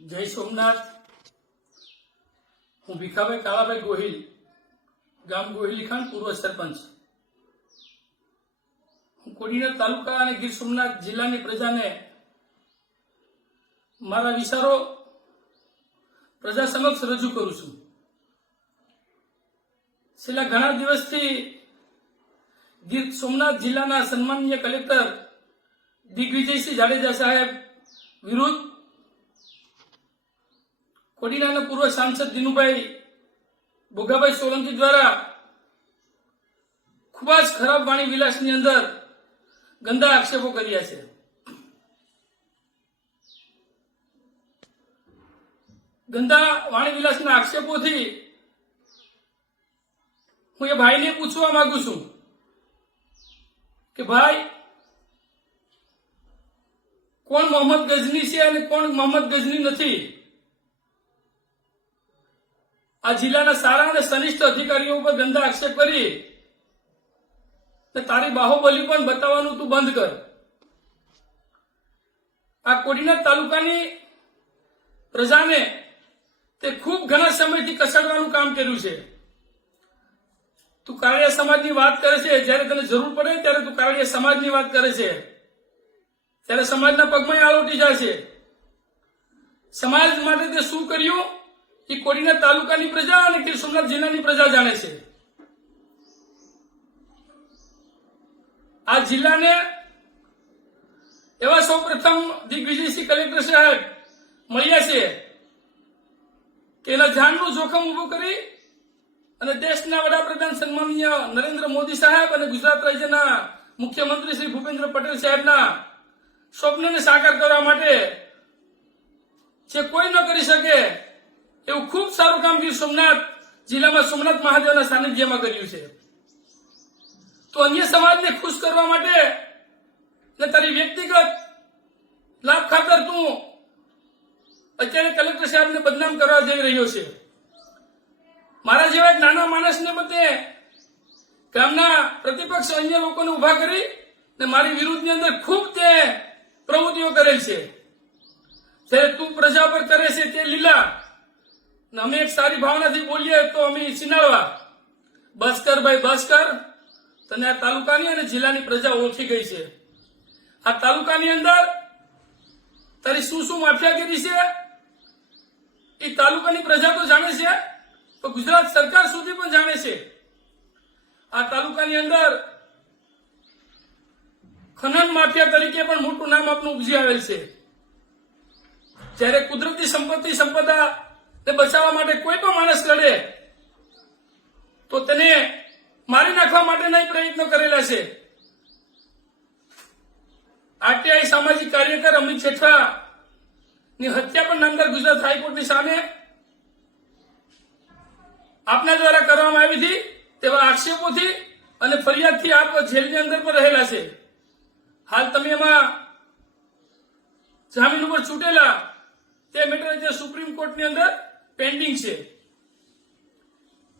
જય સોમનાથ. હું ભીખાભાઈ કાળાભાઈ ગોહિલ, ગામ ગોહિલી ખાન, પૂર્વ સરપંચ. હું કોડીનાર તાલુકા અને ગીર સોમનાથ જિલ્લાની પ્રજાને મારા વિચારો પ્રજા સમક્ષ રજૂ કરું છું. છેલ્લા ઘણા દિવસથી ગીર સોમનાથ જિલ્લાના સન્માનીય કલેક્ટર દિગ્વિજયસિંહ જાડેજા સાહેબ વિરુદ્ધ કોડીનાના પૂર્વ સાંસદ દિનુભાઈ ભોગાભાઈ સોલંકી દ્વારા ખૂબ જ ખરાબ વાણી વિલાસની અંદર ગંદા આક્ષેપો કર્યા છે. ગંદા વાણી વિલાસના આક્ષેપોથી હું એ ભાઈને પૂછવા માંગુ છું કે ભાઈ, કોણ મોહમ્મદ ગજની છે અને કોણ મોહમ્મદ ગજની નથી? આ જિલ્લાના સારા અને સનિષ્ઠ અધિકારીઓ ઉપર ગંદા આક્ષેપ કરી ને તારી બાહુબલી પણ બતાવવાનું તું બંધ કર. આ કોડીનાથ તાલુકાની પ્રજાને તે ખૂબ ઘણા સમયથી કસડવાનું કામ કર્યું છે. તું કારણીય સમાજની વાત કરે છે, જ્યારે તને જરૂર પડે ત્યારે તું કારણીય સમાજની વાત કરે છે. ત્યારે સમાજના પગમાં આલોટી જાય છે. સમાજ માટે તે શું કર્યું? એ કોડીના તાલુકાની પ્રજા અને ગીર સોમનાથ જિલ્લાની પ્રજા જાણે છે. આ જિલ્લાને એવા સૌ પ્રથમ દિગ્વિજયસિંહ કલેક્ટર સાહેબ મળ્યા છે કે જાનનું જોખમ ઉભું કરી અને દેશના વડાપ્રધાન સન્માનીય નરેન્દ્ર મોદી સાહેબ અને ગુજરાત રાજ્યના મુખ્યમંત્રી શ્રી ભૂપેન્દ્ર પટેલ સાહેબના સ્વપ્નને સાકાર કરવા માટે જે કોઈ ન કરી શકે એવું ખૂબ સારું કામ ગીર સોમનાથ, જિલ્લામાં સોમનાથ મહાદેવના સાનિધ્યમાં કર્યું છે. તો અન્ય સમાજને ખુશ કરવા માટે ને તારી વ્યક્તિગત લાભ ખાતર તું અત્યારે કલેક્ટર સાહેબને બદનામ કરવા જઈ રહ્યો છે. મારા જેવા એક નાના માણસને બધે ગામના પ્રતિપક્ષ અન્ય લોકોને ઊભા કરી ને મારી વિરુદ્ધની અંદર ખૂબ તે પ્રવૃત્તિઓ કરેલ છે. જ્યારે તું પ્રજા પર કરે છે તે લીલા અમે એક સારી ભાવનાથી બોલીએ તો અમે સિનાળવા બસ્કર ભાઈ, બસ્કર. તને આ તાલુકાની અને જિલ્લાની પ્રજા ઓળખી ગઈ છે. આ તાલુકાની અંદર તારી શું શું માફિયાગીરી છે? એ તાલુકાની પ્રજા તો જાણે છે તો ગુજરાત સરકાર સુધી પણ જાણે છે. આ તાલુકાની અંદર ખનન માફિયા તરીકે પણ મોટું નામ આપનું ઉપજી આવેલ છે. જ્યારે કુદરતી સંપત્તિ સંપદા ને બચાવવા માટે કોઈ પણ માણસ લડે, તો તેને મારી નાખવા માટેના પ્રયત્નો કરેલા છે. આરટીઆઈ સામાજિક કાર્યકર અમિત જેઠવા ની હત્યા પણ નામદાર ગુજરાત હાઈકોર્ટની સામે આપના દ્વારા કરવામાં આવી હતી, તેવા આક્ષેપોથી અને ફરિયાદથી આપ જેલની અંદર પણ રહેલા છે. હાલ તમે એમાં જામીન ઉપર છૂટેલા તે મેટર જે સુપ્રીમ કોર્ટની અંદર પેન્ડિંગ છે.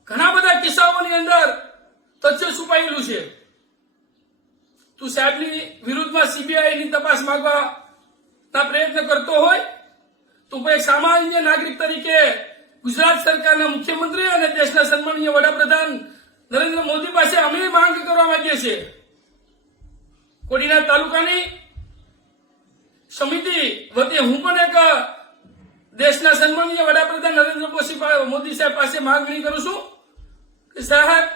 ઘણા બધા કિસ્સાઓની અંદર તથ્ય છુપાયેલું છે. તું સાહેબની વિરુદ્ધમાં સીબીઆઈની તપાસ માંગવાના પ્રયત્ન કરતો હોય, તો એક સામાન્ય નાગરિક તરીકે ગુજરાત સરકારના મુખ્યમંત્રી અને દેશના સન્માનીય વડાપ્રધાન નરેન્દ્ર મોદી પાસે અમે માંગ કરવા માંગીએ છીએ. કોડીના તાલુકાની સમિતિ વતી હું પણ એક દેશના સન્માનીય વડાપ્રધાન નરેન્દ્ર મોદી સાહેબ પાસે માંગણી કરું છું કે સાહેબ,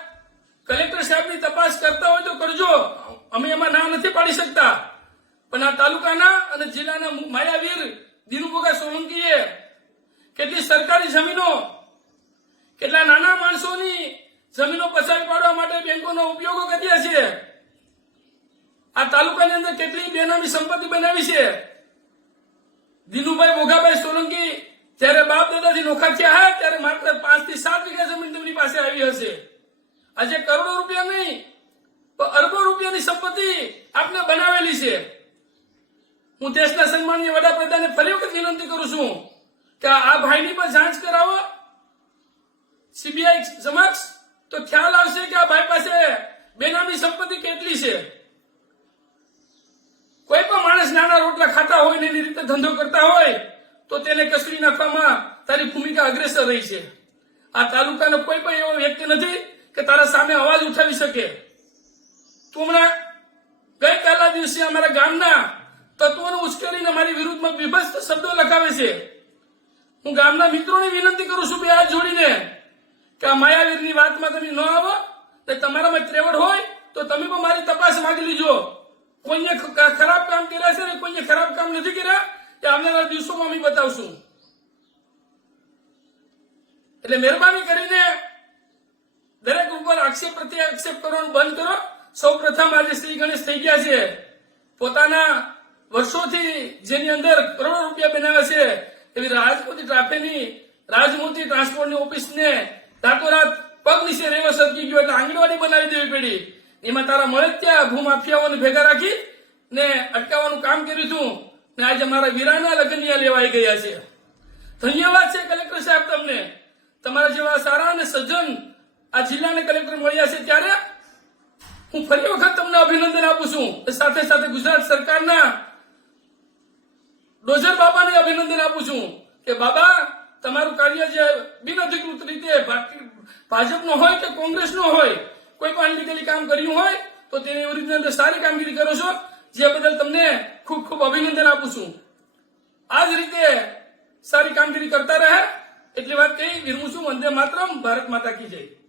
કલેક્ટર સાહેબની તપાસ કરતા હોય તો કરજો. અમે એમાં ના નથી પાડી શકતા. પણ આ તાલુકાના અને જિલ્લાના માયાવીર દિનુભોગા સોલંકીએ કેટલી સરકારી જમીનો, કેટલા નાના માણસોની જમીનો પસાર પાડવા માટે બેંકોનો ઉપયોગો કર્યા છે. આ તાલુકાની અંદર કેટલી બેનામી સંપત્તિ બનાવી છે. દિનુભાઈ મોઘાભાઈ સોલંકી જ્યારે બાપ દાદાથી નોખા હતા ત્યારે માત્ર પાંચથી સાત વીઘા જમીન તેમની પાસે આવી હશે. આજે કરોડો રૂપિયા નહીં તો અરબો રૂપિયાની સંપત્તિ આપને બનાવેલી છે. હું દેશના સન્માનીય વડાપ્રધાને ફરી વખત વિનંતી કરું છું કે આ ભાઈની પણ જાંચ કરાવો. સીબીઆઈ સમક્ષ તો ખ્યાલ આવશે કે આ ભાઈ પાસે બેનામી સંપત્તિ કેટલી છે. કોઈ પણ નાના રોટલા ખાતા હોય ને એની રીતે ધંધો કરતા હોય, તો તેને કસરી નાખવામાં તારી ભૂમિકા અગ્રેસર રહી છે. આ તાલુકાનો કોઈ પણ એવો વ્યક્તિ નથી કે તારા સામે અવાજ ઉઠાવી શકે. તું હમણાં ગઈકાલના દિવસે અમારા ગામના તત્વોને ઉશ્કેરીને મારી વિરુદ્ધમાં વિભસ્ત શબ્દો લખાવે છે. હું ગામના મિત્રોને વિનંતી કરું છું બે હાથ જોડીને કે આ માયાવીરની વાતમાં તમે ન આવો ને તમારામાં ત્રેવડ હોય તો તમે પણ મારી તપાસ માંગી લીજો. કોઈને ખ- ખરાબ કામ કર્યા છે ને કોઈને ખરાબ કામ નથી કર્યા એ આવનારા દિવસોમાં અમે બતાવશું. એટલે મહેરબાની કરીને દરેક ઉપર આક્ષેપ પ્રત્યે આક્ષેપ કરવાનું બંધ કરો. સૌ પ્રથમ આજે શ્રી ગણેશ થઈ ગયા છે. પોતાના વર્ષોથી જેની અંદર કરોડો રૂપિયા બનાવ્યા છે, એવી રાજમોતી ટ્રાફેની રાજમૂતી ટ્રાન્સપોર્ટની ઓફિસને રાતોરાત પગ નીચે રેવો સરકી ગયો, એટલે આંગણવાડી બનાવી દેવી પડી. એમાં તારા મળે ત્યાં ભૂ ભૂમાફિયાઓને ભેગા રાખી ને અટકાવવાનું કામ કર્યું છું ને આજે મારા વીરાના લગ્નિયા લેવાઈ ગયા છે. ધન્યવાદ છે કલેક્ટર સાહેબ તમને. તમારા જેવા સારા અને સજ્જન આ જિલ્લાને કલેક્ટર મળ્યા છે ત્યારે હું ફરી વખત તમને અભિનંદન આપું છું. સાથે સાથે ગુજરાત સરકારના ડોઝર બાબાને અભિનંદન આપું છું કે બાબા, તમારું કાર્ય જે બિનઅધિકૃત રીતે ભાજપનો હોય કે કોંગ્રેસનો હોય કોઈ પણ લીગલી કામ કર્યું હોય, તો તેની ઓરિજિનલ અંદર સારી કામગીરી કરો છો, જે બદલ તમને ખૂબ ખૂબ અભિનંદન આપું છું. આ જ રીતે સારી કામગીરી કરતા રહે, એટલી વાત કહી, વિરમું છું, વંદે માતરમ, ભારત માતા કી જય.